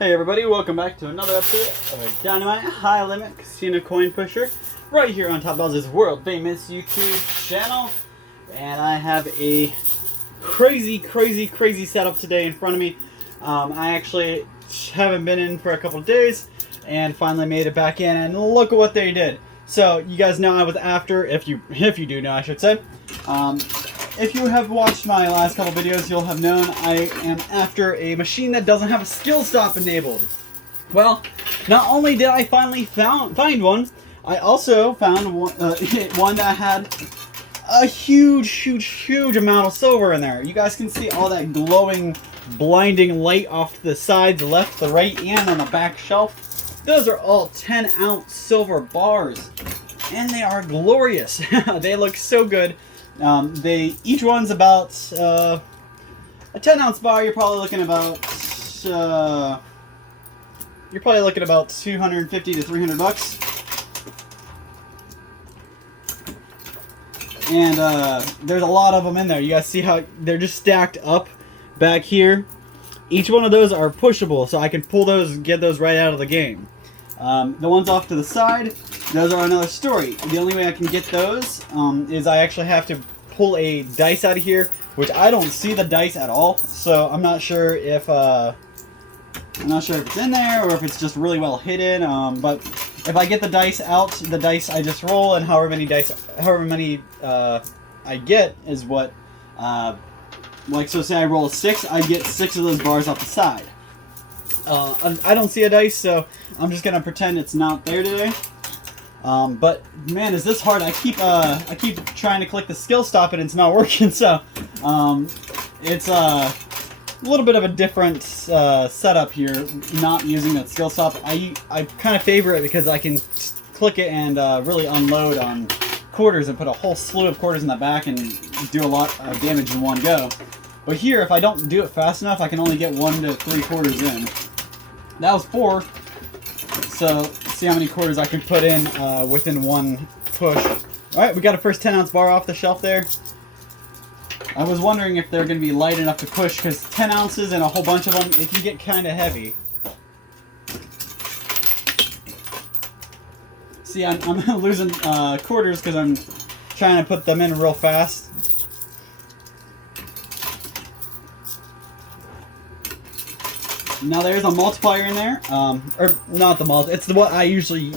Hey everybody, welcome back to another episode of a Dynamite High Limit Casino Coin Pusher right here on Top Bowser's world famous YouTube channel. And I have a crazy setup today in front of me. I actually haven't been in for a couple of days and finally made it back in, and look at what they did. So you guys know I was after, if you do know I should say, if you have watched my last couple videos, you'll have known I am after a machine that doesn't have a skill stop enabled. Well, not only did I finally find one, I also found one that had a huge amount of silver in there. You guys can see all that glowing, blinding light off to the side, the left, the right, and on the back shelf. Those are all 10-ounce silver bars, and they are glorious. They look so good. Each one's about a 10-ounce bar. You're probably looking about 250 to 300 bucks. And there's a lot of them in there. You guys see how they're just stacked up back here. Each one of those are pushable, so I can pull those and get those right out of the game. The ones off to the side, those are another story. The only way I can get those is I actually have to pull a dice out of here, which I don't see the dice at all. So I'm not sure if it's in there or if it's just really well hidden. But if I get the dice out, the dice I just roll, and however many I get is what. Like, so say I roll a 6, I get 6 of those bars off the side. I don't see a dice, so I'm just gonna pretend it's not there today. But man, is this hard? I keep trying to click the skill stop and it's not working. So it's a little bit of a different setup here, not using that skill stop. I kind of favor it because I can click it and really unload on quarters and put a whole slew of quarters in the back and do a lot of damage in one go. But here, if I don't do it fast enough, I can only get 1 to 3 quarters in. That was 4. So see how many quarters I can put in within one push. Alright, we got a first 10-ounce bar off the shelf there. I was wondering if they're going to be light enough to push, because 10 ounces and a whole bunch of them, it can get kind of heavy. See, I'm losing quarters because I'm trying to put them in real fast. Now there's a multiplier in there, or not the multiplier, it's what I usually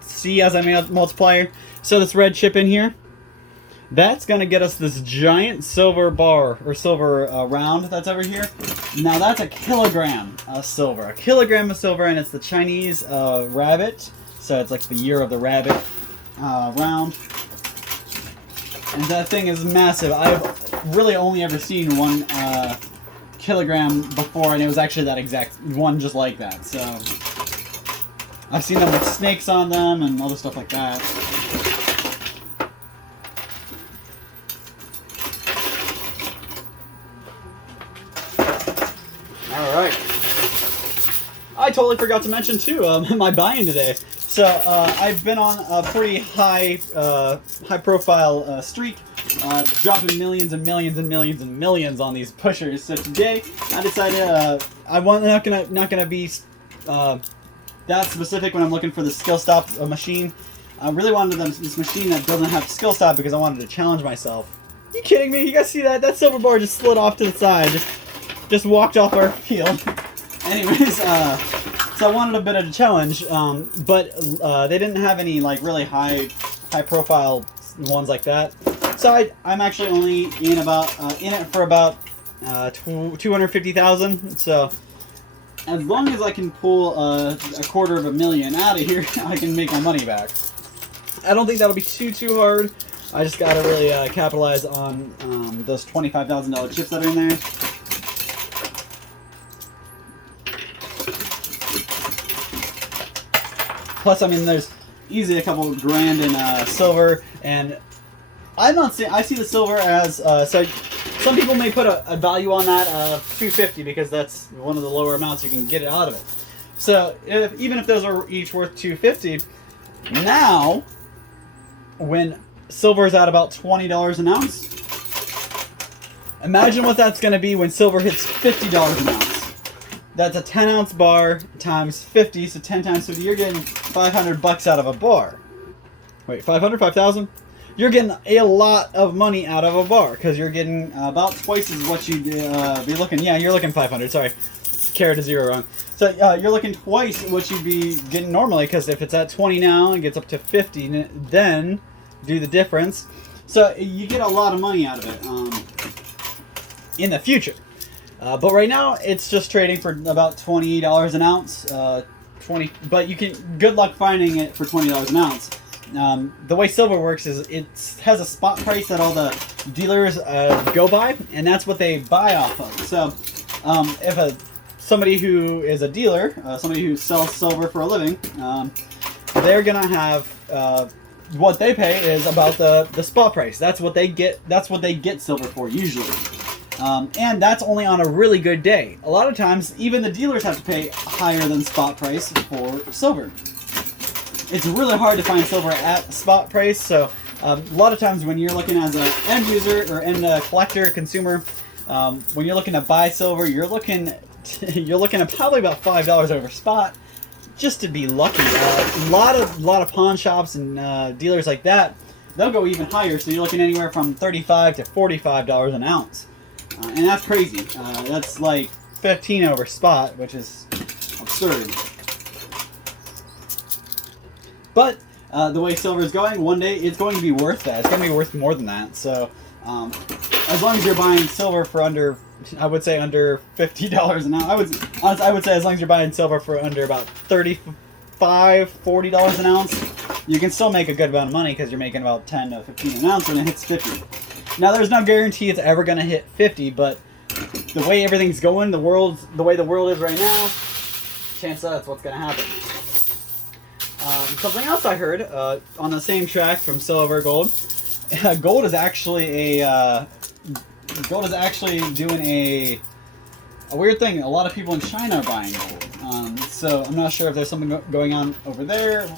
see as a multiplier. So this red chip in here, that's going to get us this giant silver bar, or silver round that's over here. Now that's a kilogram of silver. A kilogram of silver, and it's the Chinese rabbit. So it's like the year of the rabbit round. And that thing is massive. I've really only ever seen one kilogram before, and it was actually that exact one just like that. So I've seen them with snakes on them and other stuff like that. Alright. I totally forgot to mention too my buy-in today. So I've been on a pretty high profile streak, dropping millions and millions on these pushers. So today I decided I'm not gonna be that specific when I'm looking for the skill stop machine. I really wanted this machine that doesn't have skill stop because I wanted to challenge myself. Are you kidding me? You guys see that? That silver bar just slid off to the side, just walked off our field. Anyways, so I wanted a bit of a challenge, but they didn't have any like really high profile ones like that. So I'm actually only in it for about 250,000. So as long as I can pull a $250,000 out of here, I can make my money back. I don't think that'll be too hard. I just gotta really capitalize on those $25,000 chips that are in there. Plus, I mean, there's easily a couple grand in silver, and I'm not saying I see the silver as so. Some people may put a value on that of 250 because that's one of the lower amounts you can get it out of it. So even if those are each worth 250, now when silver is at about $20 an ounce, imagine what that's going to be when silver hits $50 an ounce. That's a 10-ounce bar times 50, so 10 times 50, you're getting $500 out of a bar. Wait, 500, 5,000? You're getting a lot of money out of a bar, because you're getting about twice as what you'd be looking. Yeah, you're looking 500, sorry. Carried a zero wrong. So you're looking twice what you'd be getting normally, because if it's at 20 now and gets up to 50, then do the difference. So you get a lot of money out of it in the future. But right now, it's just trading for about $20 an ounce. 20, but you can good luck finding it for $20 an ounce. The way silver works is it has a spot price that all the dealers go by, and that's what they buy off of. So if somebody who is a dealer, somebody who sells silver for a living, they're gonna have what they pay is about the spot price. That's what they get. That's what they get silver for usually. And that's only on a really good day. A lot of times, even the dealers have to pay higher than spot price for silver. It's really hard to find silver at spot price, so a lot of times when you're looking as an end user or end collector, consumer, when you're looking to buy silver, you're looking at probably about $5 over spot, just to be lucky. A lot of pawn shops and dealers like that, they'll go even higher, so you're looking anywhere from $35 to $45 an ounce. And that's crazy. That's like 15 over spot, which is absurd. But the way silver is going, one day it's going to be worth that. It's going to be worth more than that. So as long as you're buying silver for under, I would say under $50 an ounce. I would say as long as you're buying silver for under about $35, $40 an ounce, you can still make a good amount of money because you're making about 10 to 15 an ounce when it hits 50. Now, there's no guarantee it's ever going to hit 50, but the way everything's going, the way the world is right now, chances are that's what's going to happen. Something else I heard on the same track from silver, gold. Gold is actually doing a weird thing. A lot of people in China are buying gold. So I'm not sure if there's something going on over there,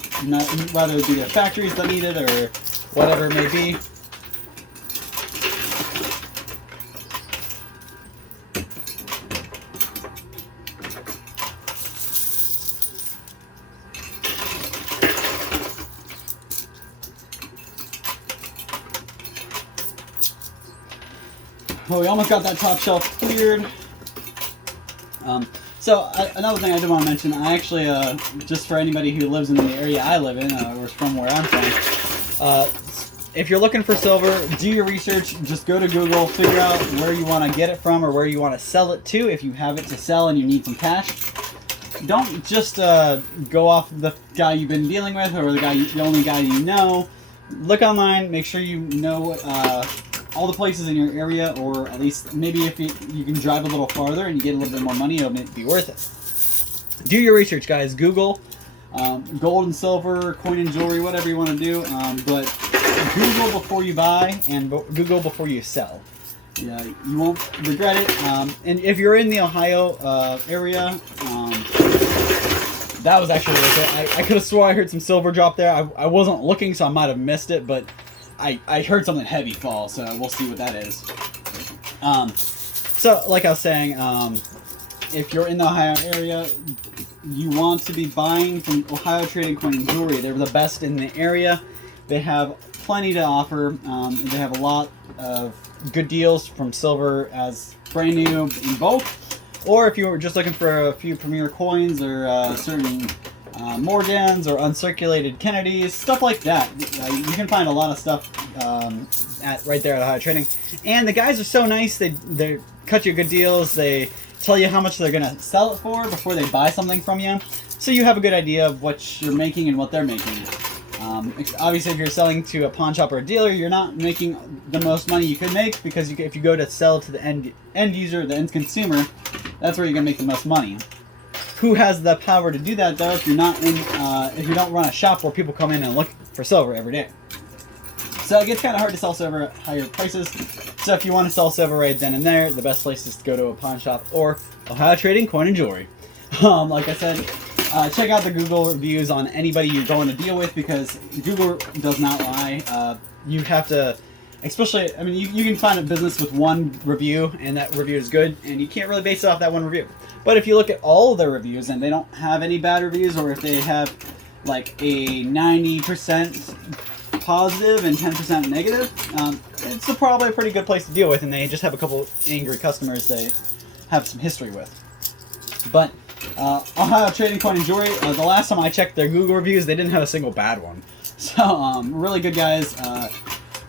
whether it be their factories that need it or whatever it may be. Well, we almost got that top shelf cleared. Another thing I did want to mention, I actually, just for anybody who lives in the area I live in, or from where I'm from, if you're looking for silver, do your research. Just go to Google, figure out where you want to get it from or where you want to sell it to if you have it to sell and you need some cash. Don't just go off the guy you've been dealing with or the only guy you know. Look online, make sure you know all the places in your area, or at least maybe if you can drive a little farther and you get a little bit more money, it'll be worth it. Do your research, guys. Google gold and silver, coin and jewelry, whatever you want to do, but Google before you buy and Google before you sell. Yeah, you won't regret it. And if you're in the Ohio area, that was actually really good. I could have swore I heard some silver drop there. I wasn't looking, so I might have missed it, but I heard something heavy fall, so we'll see what that is. So, like I was saying, if you're in the Ohio area, you want to be buying from Ohio Trading Coin and Jewelry. They're the best in the area. They have plenty to offer. They have a lot of good deals from silver as brand new in bulk. Or if you were just looking for a few premier coins or certain Morgans or uncirculated Kennedys, stuff like that. You can find a lot of stuff right there at Ohio Trading. And the guys are so nice. They cut you good deals. They tell you how much they're going to sell it for before they buy something from you. So you have a good idea of what you're making and what they're making. Obviously, if you're selling to a pawn shop or a dealer, you're not making the most money you could make, because if you go to sell to the end user, the end consumer, that's where you're going to make the most money. Who has the power to do that, though, if you're not if you don't run a shop where people come in and look for silver every day? So it gets kind of hard to sell silver at higher prices. So if you want to sell silver right then and there, the best place is to go to a pawn shop or Ohio Trading Coin and Jewelry. Like I said, check out the Google reviews on anybody you're going to deal with, because Google does not lie. You have to, especially, I mean, you can find a business with one review and that review is good, and you can't really base it off that one review. But if you look at all of their reviews and they don't have any bad reviews, or if they have like a 90% positive and 10% negative, it's probably a pretty good place to deal with, and they just have a couple angry customers they have some history with. But Ohio Trading Coin and Jewelry, the last time I checked their Google reviews, they didn't have a single bad one. So, really good guys.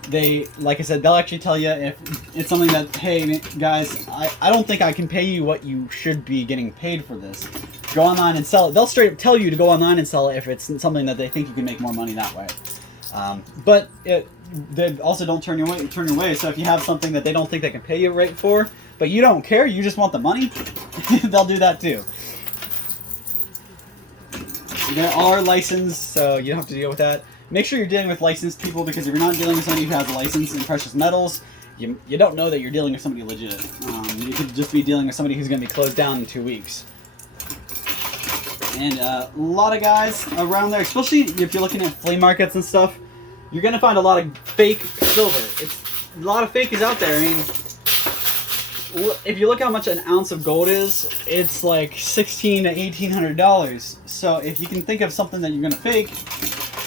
They, like I said, they'll actually tell you if it's something that, hey guys, I don't think I can pay you what you should be getting paid for this. Go online and sell it. They'll straight up tell you to go online and sell it if it's something that they think you can make more money that way. But they also don't turn your way. So if you have something that they don't think they can pay you right for, but you don't care, you just want the money, they'll do that too. There are licensed, so you don't have to deal with that. Make sure you're dealing with licensed people, because if you're not dealing with somebody who has a license in precious metals, you don't know that you're dealing with somebody legit. You could just be dealing with somebody who's going to be closed down in 2 weeks. And a lot of guys around there, especially if you're looking at flea markets and stuff, you're going to find a lot of fake silver. A lot of fake is out there. I mean, if you look how much an ounce of gold is, it's like $1,600 to $1,800. So if you can think of something that you're going to fake,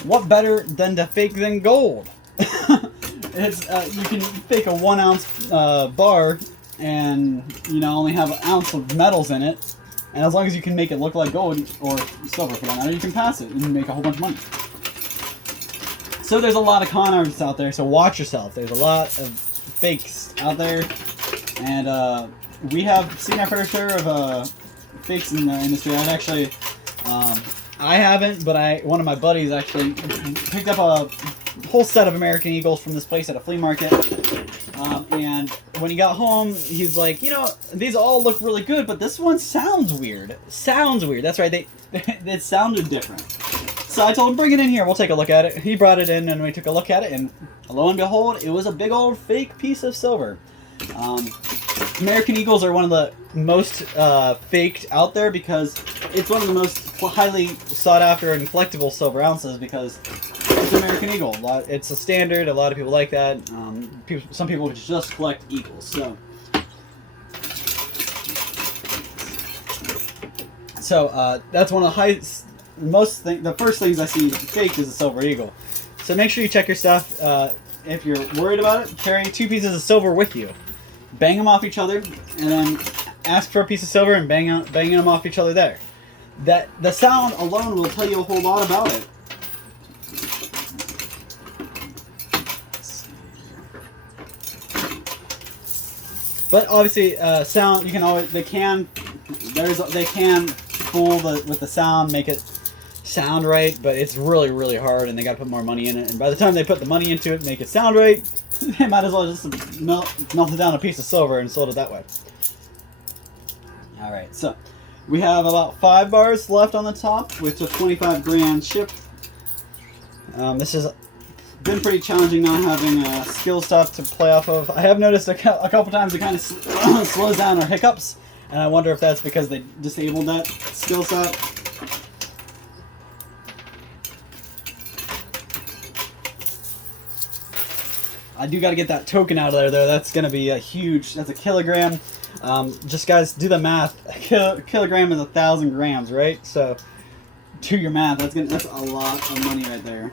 what better than to fake than gold? You can fake a 1 ounce bar and only have an ounce of metals in it, and as long as you can make it look like gold or silver for that matter, you can pass it and make a whole bunch of money. So there's a lot of con artists out there, so watch yourself. There's a lot of fakes out there, and we have seen our fair share of fakes in the industry. I haven't, but one of my buddies actually picked up a whole set of American Eagles from this place at a flea market. And when he got home, he's like, these all look really good, but this one sounds weird. Sounds weird. That's right. It sounded different. So I told him, bring it in here. We'll take a look at it. He brought it in, and we took a look at it, and lo and behold, it was a big old fake piece of silver. American Eagles are one of the most faked out there, because it's one of the most highly sought after and collectible silver ounces, because it's American Eagle. It's a standard. A lot of people like that. Some people just collect eagles. So that's one of the first things I see faked is a silver eagle. So make sure you check your stuff. If you're worried about it, carry 2 pieces of silver with you. Bang them off each other, and then ask for a piece of silver and banging them off each other there. The sound alone will tell you a whole lot about it. But obviously, sound, you can always, they can fool with the sound, make it sound right, but it's really, really hard, and they got to put more money in it. And by the time they put the money into it, make it sound right, they might as well just melt it down a piece of silver and sold it that way. All right, so we have about 5 bars left on the top with a 25 grand ship. This has been pretty challenging not having a skill stop to play off of. I have noticed a couple times it kind of slows down or hiccups, and I wonder if that's because they disabled that skill stop. I do got to get that token out of there, though. That's going to be that's a kilogram. Just guys, do the math. A kilogram is 1,000 grams, right? So, do your math. That's a lot of money right there.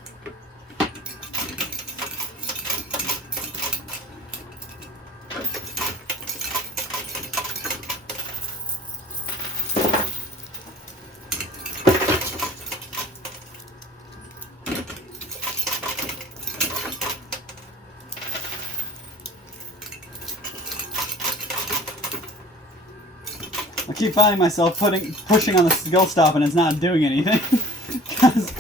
I keep finding myself pushing on the skill stop and it's not doing anything. Because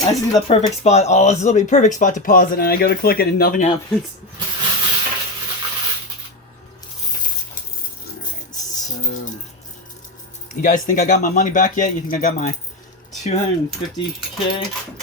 I see the perfect spot. Oh, this will be a perfect spot to pause it, and I go to click it and nothing happens. Alright, so... You guys think I got my money back yet? You think I got my 250K?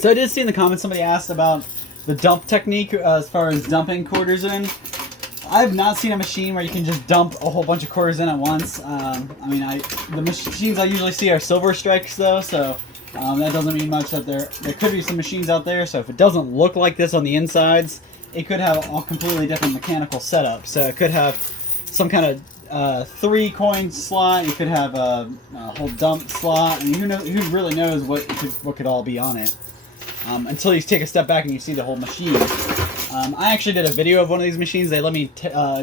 So I did see in the comments somebody asked about the dump technique as far as dumping quarters in. I've not seen a machine where you can just dump a whole bunch of quarters in at once. The machines I usually see are Silver Strikes though, so that doesn't mean much. That there could be some machines out there. So if it doesn't look like this on the insides, it could have a completely different mechanical setup. So it could have some kind of 3-coin slot. It could have a whole dump slot. I mean, who really knows what could all be on it? Until you take a step back and you see the whole machine. I actually did a video of one of these machines. They let me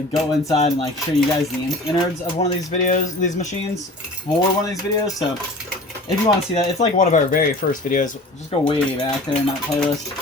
go inside and like show you guys the innards of one of these machines for one of these videos. So if you want to see that, it's like one of our very first videos. Just go way back there in that playlist.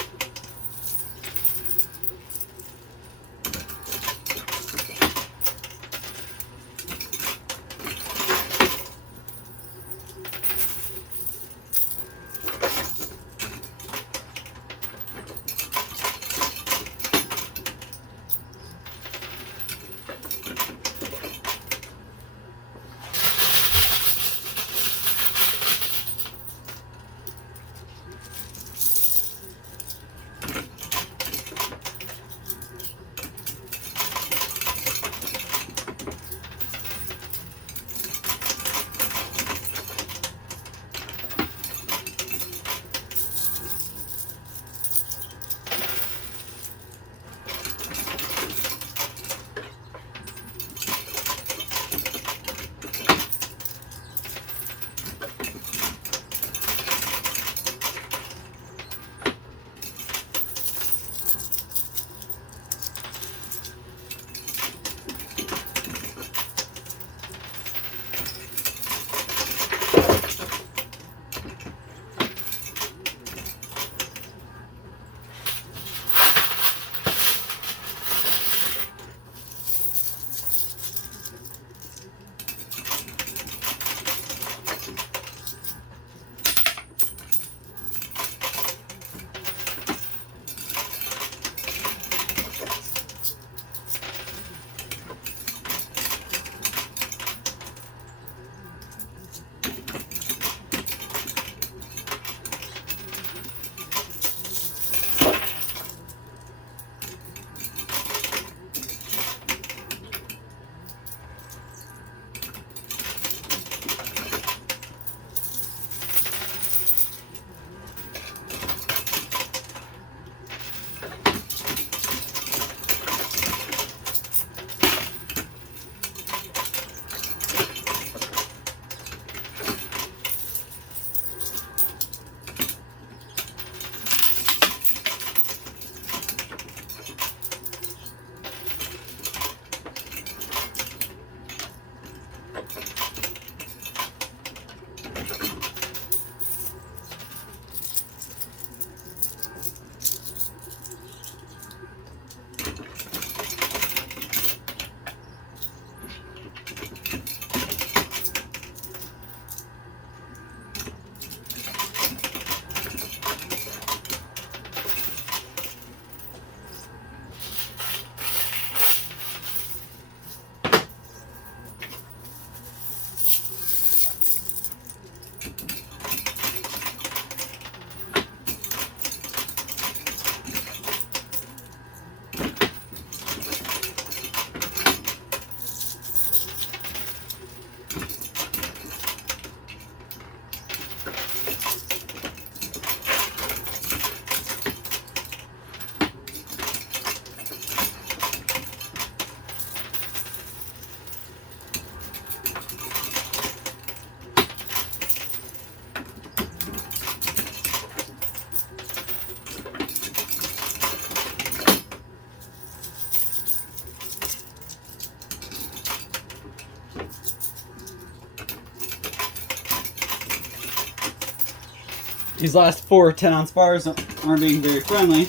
These last 4 10-ounce bars aren't being very friendly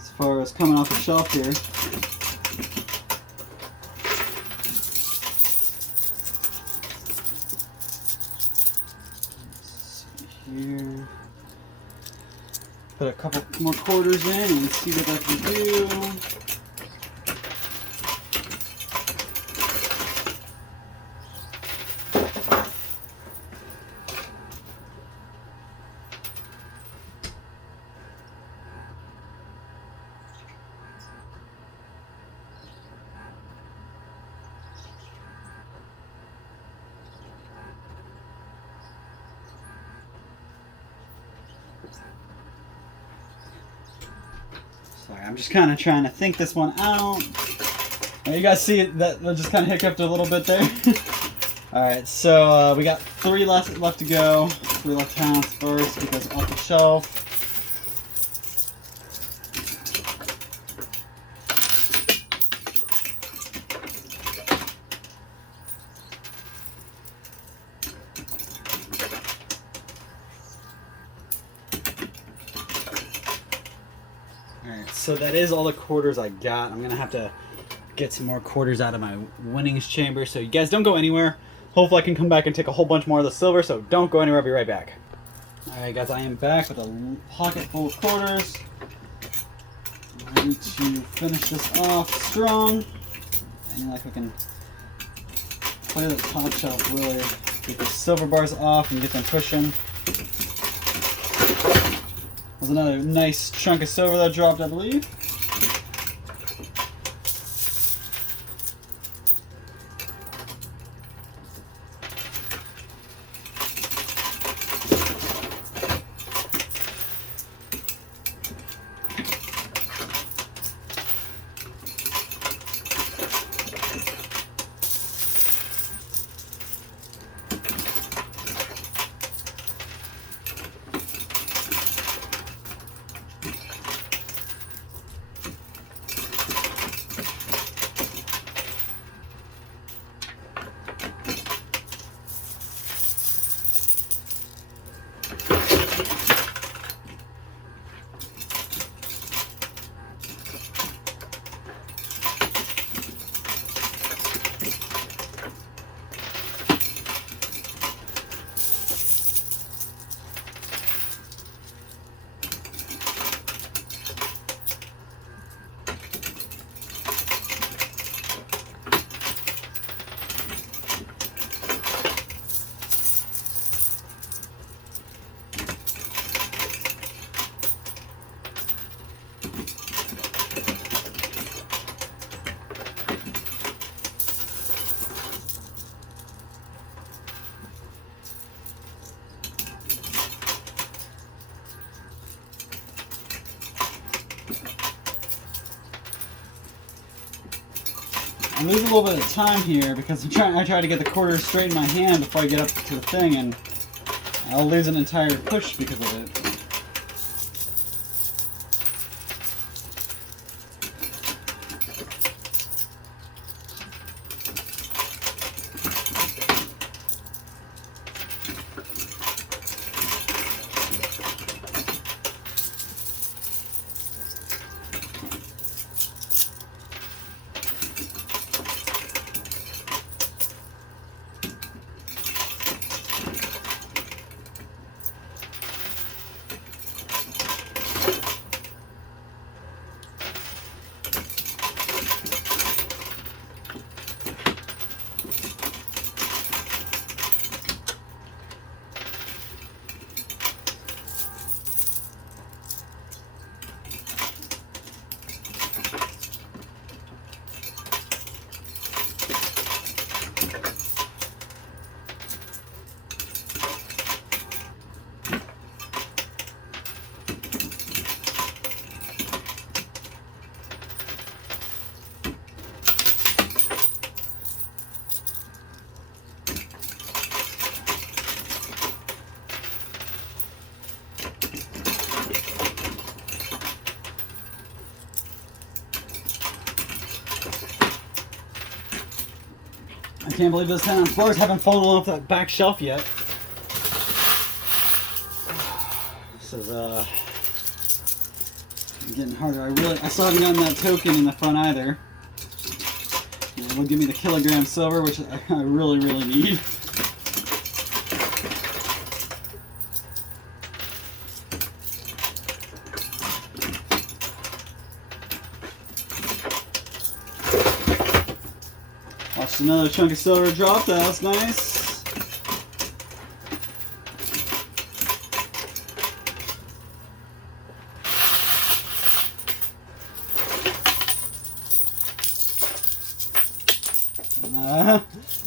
as far as coming off the shelf here. Here. Put a couple more quarters in and see what I can do. Sorry, I'm just kind of trying to think this one out. You guys see that just kind of hiccuped a little bit there? Alright, so we got 3 left to go. 3 left-hands first because off the shelf. Alright, so that is all the quarters I got. I'm going to have to get some more quarters out of my winnings chamber, so you guys don't go anywhere. Hopefully I can come back and take a whole bunch more of the silver, so don't go anywhere. I'll be right back. Alright guys, I am back with a pocket full of quarters. I'm ready to finish this off strong. And like we can clear the top shelf, really get the silver bars off and get them pushing. There's another nice chunk of silver that dropped, I believe. I'm losing a little bit of time here because I try to get the quarters straight in my hand before I get up to the thing, and I'll lose an entire push because of it. I can't believe those 10-ounce bars haven't fallen off that back shelf yet. This is getting harder. I still haven't gotten that token in the front either. It will give me the kilogram silver, which I really need. Watched another chunk of silver drop. That was nice.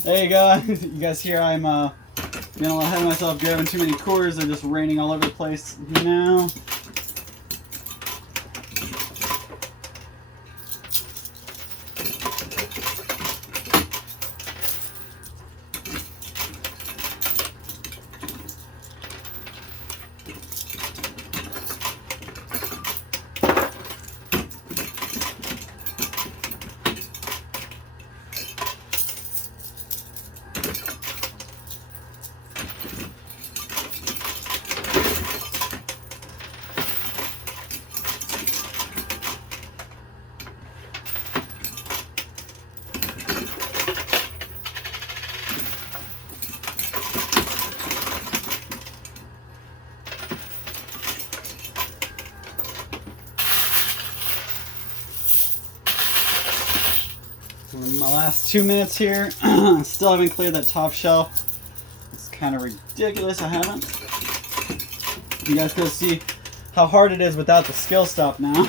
There you go. You guys hear I'm getting a little ahead of myself, grabbing too many quarters. They're just raining all over the place now. In my last 2 minutes here, still haven't cleared that top shelf. It's kind of ridiculous I haven't. You guys can see how hard it is without the skill stop now.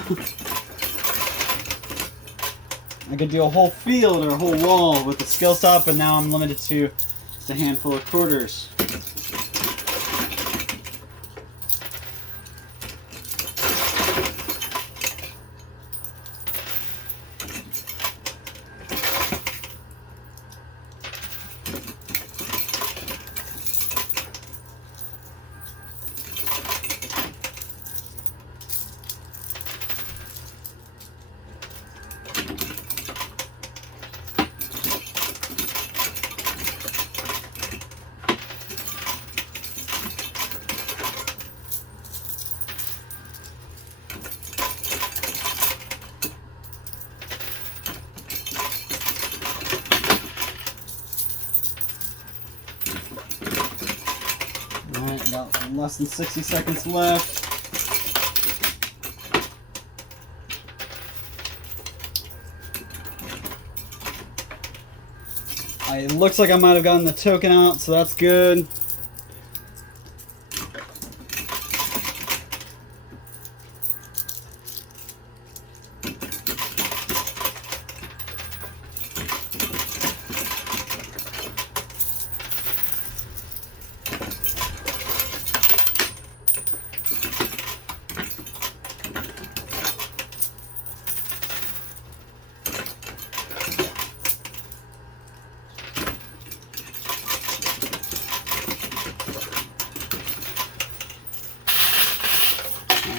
I could do a whole field or a whole wall with the skill stop, but now I'm limited to just a handful of quarters. Alright, got less than 60 seconds left. It looks like I might have gotten the token out, so that's good.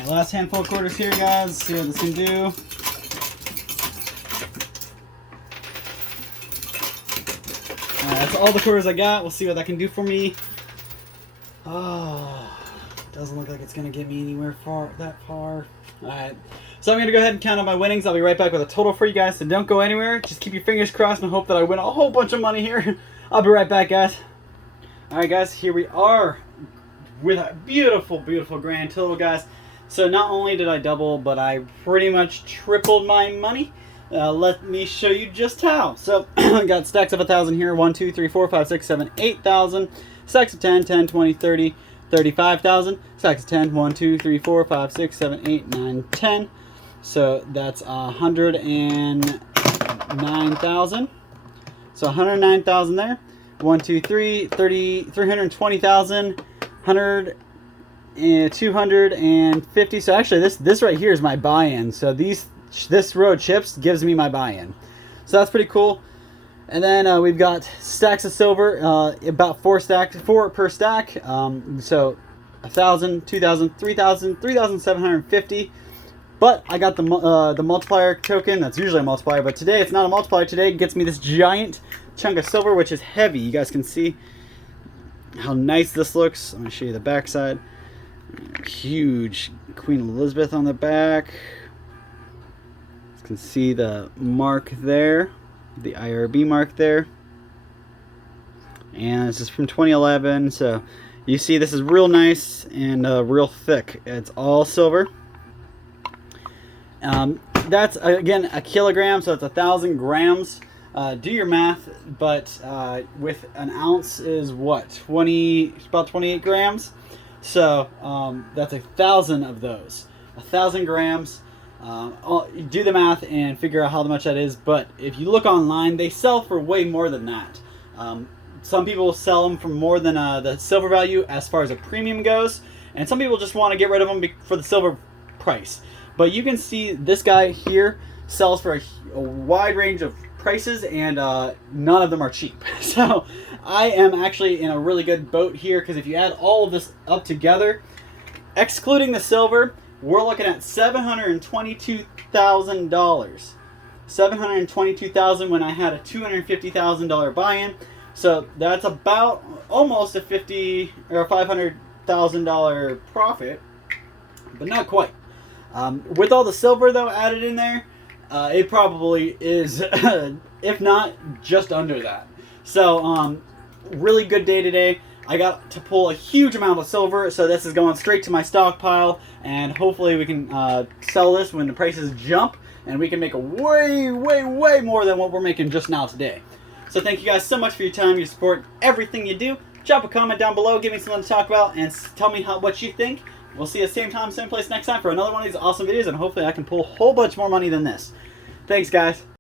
Last handful of quarters here, guys. See what this can do. That's all the quarters I got. We'll see what that can do for me. Oh, doesn't look like it's gonna get me anywhere that far. Alright, so I'm gonna go ahead and count out my winnings. I'll be right back with a total for you guys, so don't go anywhere. Just keep your fingers crossed and hope that I win a whole bunch of money here. I'll be right back, guys. Alright, guys, here we are with a beautiful, beautiful grand total, guys. So not only did I double, but I pretty much tripled my money. Let me show you just how. So I got stacks of 1,000 here. 1, 2, 3, 4, 5, 6, 7, 8,000. Stacks of 10, 10, 20, 30, 35,000. Stacks of 10, 1, 2, 3, 4, 5, 6, 7, 8, 9, 10. So that's 109,000. So 109,000 there. 1, 2, 3, 30, 320,000. 100. 250. So actually this right here is my buy-in. So this row of chips gives me my buy-in. So that's pretty cool. And then we've got stacks of silver, about 4 per stack. So 1,000, 2,000, 3,000, 3,750. But I got the multiplier token. That's usually a multiplier, but today it's not a multiplier. Today it gets me this giant chunk of silver, which is heavy. You guys can see how nice this looks. I'm gonna show you the back side. Huge Queen Elizabeth on the back. You can see the mark there, the IRB mark there. And this is from 2011, so you see this is real nice and real thick. It's all silver. That's again a kilogram, so it's 1,000 grams. Do your math, but with an ounce is what, about 28 grams. So that's 1,000 of those, 1,000 grams. Do the math and figure out how much that is. But if you look online, they sell for way more than that. Some people sell them for more than the silver value as far as a premium goes, and some people just want to get rid of them for the silver price. But you can see this guy here sells for a wide range of prices, and none of them are cheap. So I am actually in a really good boat here, because if you add all of this up together, excluding the silver, we're looking at $722,000. $722,000 when I had a $250,000 buy-in. So that's about almost a $50,000 or $500,000 profit, but not quite. With all the silver though added in there, it probably is, if not just under that. So really good day today. I got to pull a huge amount of silver, so this is going straight to my stockpile, and hopefully we can sell this when the prices jump and we can make a way more than what we're making just now today. So thank you guys so much for your time, your support, everything you do. Drop a comment down below, give me something to talk about, and tell me what you think. We'll see you same time, same place next time for another one of these awesome videos, and hopefully I can pull a whole bunch more money than this. Thanks, guys.